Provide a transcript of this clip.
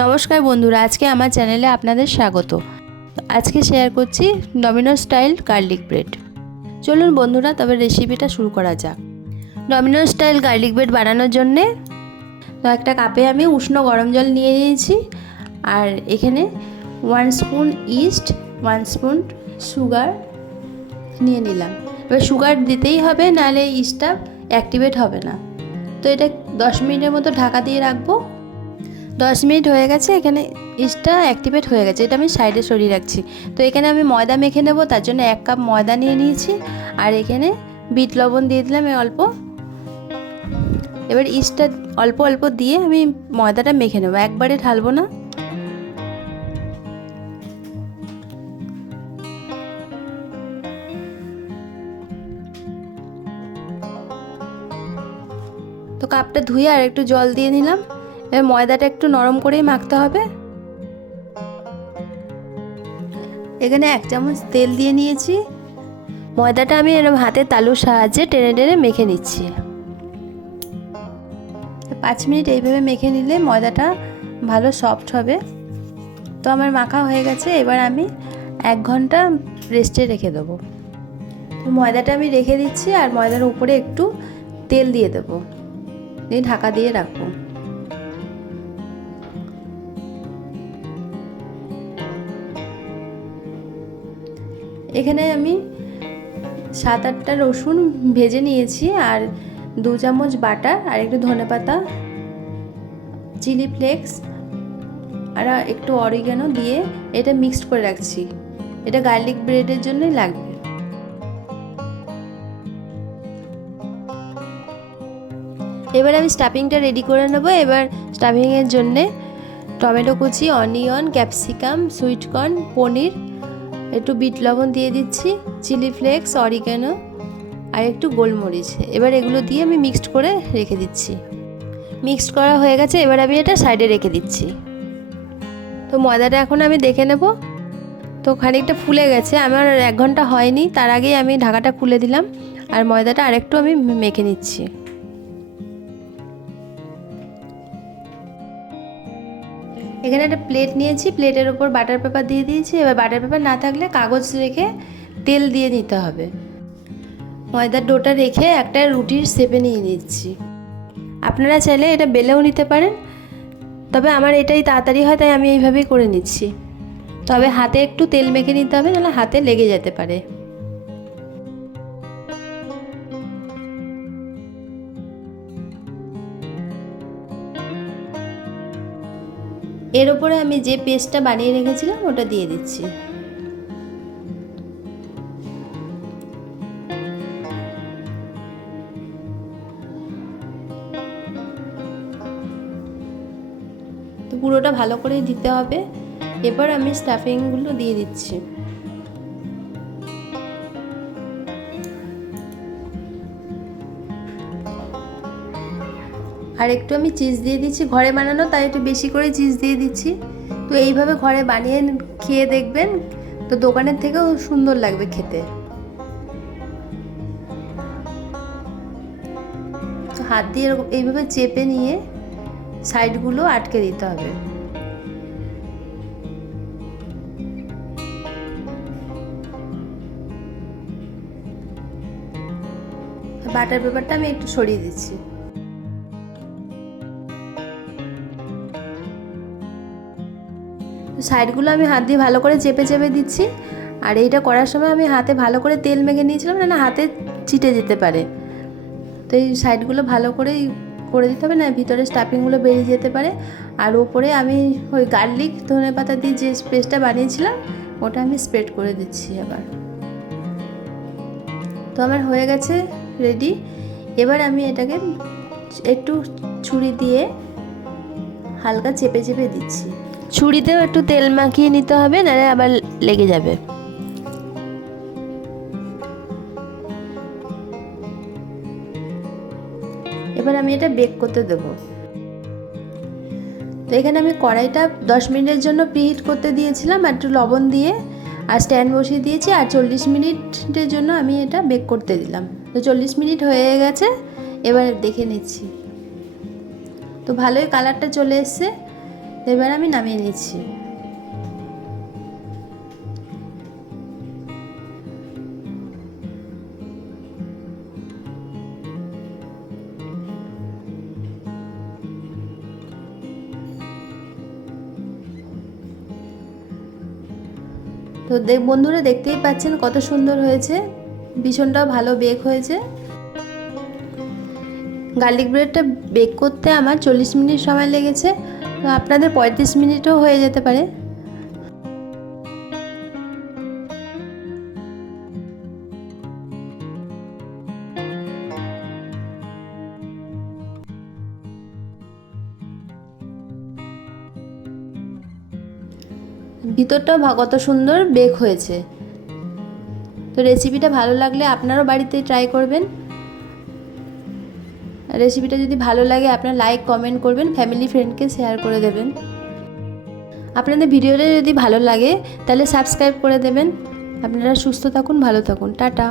নমস্কার বন্ধুরা, আজকে আমার চ্যানেলে আপনাদের স্বাগত। আজকে শেয়ার করছি ডমিনোস স্টাইল গার্লিক ব্রেড। চলুন বন্ধুরা, তবে রেসিপিটা শুরু করা যাক। ডমিনোস স্টাইল গার্লিক ব্রেড বানানোর জন্যে একটা কাপে আমি উষ্ণ গরম জল নিয়ে নিয়েছি, আর এখানে 1 স্পুন ইস্ট, 1 স্পুন সুগার নিয়ে নিলাম। এবার সুগার দিতেই হবে, নাহলে ইস্টটা অ্যাক্টিভেট হবে না। তো এটা 10 মিনিটের মতো ঢাকা দিয়ে রাখবো। 10 মিনিট হয়ে গেছে, এখানে ইস্টটা অ্যাক্টিভেট হয়ে গেছে। এটা আমি সাইডে সরিয়ে রাখছি। তো এখানে আমি ময়দা মেখে নেব, তার জন্য 1 কাপ ময়দা নিয়ে নিয়েছি, আর এখানে বিট লবণ দিয়ে দিলাম অল্প। এবার ইস্টটা অল্প অল্প দিয়ে আমি ময়দাটা মেখে নেব, একবারে ঢালবো না। তো কাপটা ধুয়ে আর একটু জল দিয়ে নিলাম। এবার ময়দাটা একটু নরম করেই মাখতে হবে। এখানে 1 চামচ তেল দিয়ে নিয়েছি। ময়দাটা আমি এরকম হাতের তালুর সাহায্যে টেনে টেনে মেখে নিচ্ছি। 5 মিনিট এইভাবে মেখে নিলে ময়দাটা ভালো সফট হবে। তো আমার মাখা হয়ে গেছে। এবার আমি 1 ঘন্টা রেস্টে রেখে দেবো। তো ময়দাটা আমি রেখে দিচ্ছি, আর ময়দার উপরে একটু তেল দিয়ে দেবো, দিয়ে ঢাকা দিয়ে রাখবো। এখানে আমি 7-8টা রসুন ভেজে নিয়েছি, আর 2 চামচ বাটার, আর একটু ধনেপাতা, চিলি ফ্লেক্স, আর একটু অরিগানো দিয়ে এটা মিক্সড করে রাখছি। এটা গার্লিক ব্রেডের জন্যই লাগবে। এবার আমি স্টাফিংটা রেডি করে নেব। এবার স্টাফিংয়ের জন্যে টমেটো কুচি, অনিয়ন, ক্যাপসিকাম, সুইট কর্ন, পনির, একটু বিট লবণ দিয়ে দিচ্ছি, চিলি ফ্লেক্স, অরিগানো, আর একটু গোলমরিচ। এবার এগুলো দিয়ে আমি মিক্সড করে রেখে দিচ্ছি। মিক্সড করা হয়ে গেছে, এবার আমি এটা সাইডে রেখে দিচ্ছি। তো ময়দাটা এখন আমি দেখে নেব। তো খানিকটা ফুলে গেছে, আমার 1 ঘন্টা হয়নি, তার আগেই আমি ঢাকাটা খুলে দিলাম, আর ময়দাটা আরেকটু আমি মেখে নিচ্ছি। এখানে একটা প্লেট নিয়েছি, প্লেটের ওপর বাটার পেপার দিয়ে দিয়েছি। এবার বাটার পেপার না থাকলে কাগজ রেখে তেল দিয়ে নিতে হবে। ময়দার ডোটা রেখে একটা রুটির শেপে নিয়ে নিচ্ছি। আপনারা চাইলে এটা বেলেও নিতে পারেন, তবে আমার এটাই তাড়াতাড়ি হয়, তাই আমি এইভাবেই করে নিচ্ছি। তবে হাতে একটু তেল মেখে নিতে হবে, নাহলে হাতে লেগে যেতে পারে। এর উপরে আমি যে পেস্টটা বানিয়ে রেখেছিলাম ওটা দিয়ে দিচ্ছি। তো পুরোটা ভালো করে দিতে হবে। এবার আমি স্টাফিংগুলো দিয়ে দিচ্ছি। আর একটু আমি চিজ দিয়ে দিচ্ছি, ঘরে বানানো তাই একটু বেশি করে চিজ দিয়ে দিচ্ছি। তো এইভাবে ঘরে বানিয়ে খেয়ে দেখবেন, তো দোকানের থেকেও সুন্দর লাগবে খেতে। তো হাত দিয়ে এইভাবে চেপে নিয়ে সাইডগুলো আটকে দিতে হবে। বাটার পেপারটা আমি একটু সরিয়ে দিচ্ছি। সাইডগুলো আমি হাত দিয়ে ভালো করে চেপে চেপে দিচ্ছি। আর এইটা করার সময় আমি হাতে ভালো করে তেল মেখে নিয়েছিলাম, না হাতে চিটে যেতে পারে। তো এই সাইডগুলো ভালো করে করে দিতে হবে, না ভিতরে স্টাফিংগুলো বেরিয়ে যেতে পারে। আর ওপরে আমি ওই গার্লিক ধনেপাতা দিয়ে যে পেস্টটা বানিয়েছিলাম ওটা আমি স্প্রেড করে দিচ্ছি আবার। তো আমার হয়ে গেছে রেডি। এবার আমি এটাকে একটু ছুরি দিয়ে হালকা চেপে চেপে দিচ্ছি। ছুরিতেও একটু তেল মাখিয়ে নিতে হবে, নাহলে আবার লেগে যাবে। এবার আমি এটা বেক করতে দেবো। তো এখানে আমি কড়াইটা 10 মিনিটের জন্য প্রিহিট করতে দিয়েছিলাম, একটু লবণ দিয়ে, আর স্ট্যান্ড বসিয়ে দিয়েছি। আর 40 মিনিটের জন্য আমি এটা বেক করতে দিলাম। তো 40 মিনিট হয়ে গেছে, এবার দেখে নিচ্ছি। তো ভালোই কালারটা চলে এসছে। এবার আমি নামিয়ে নিচ্ছি। তো বন্ধুরা দেখতেই পাচ্ছেন কত সুন্দর হয়েছে, ভীষণটাও ভালো বেক হয়েছে। গার্লিক ব্রেডটা বেক করতে আমার 40 মিনিট সময় লেগেছে, তো আপনাদের 35 মিনিটও হয়ে যেতে পারে। ভিতরটাও কত সুন্দর বেক হয়েছে। তো রেসিপিটা ভালো লাগলে আপনারাও বাড়িতে ট্রাই করবেন। রেসিপিটা যদি ভালো লাগে আপনারা লাইক কমেন্ট করবেন, ফ্যামিলি ফ্রেন্ডকে শেয়ার করে দেবেন। আপনাদের ভিডিওটা যদি ভালো লাগে তাহলে সাবস্ক্রাইব করে দেবেন। আপনারা সুস্থ থাকুন, ভালো থাকুন, টাটা।